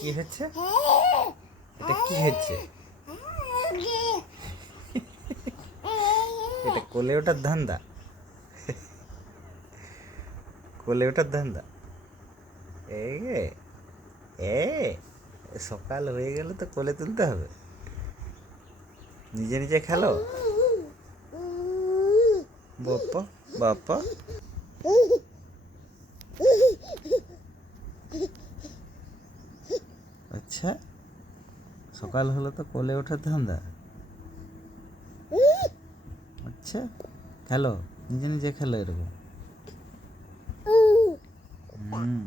কি হচ্ছে? এটা কি হচ্ছে? এটা কোলে ওঠার ধান্দা। কোলে ওঠার ধান্দা। এই এ সকাল হয়ে গেলে তো কোলে তুলতে হবে। নিজে নিজে খেলো। বাপ্পা বাপ্পা। আচ্ছা। সকাল হলো তো কোলে ওঠার ধান্দা। আচ্ছা খেলো নিজে নিজে খেলো এরকম। হুম।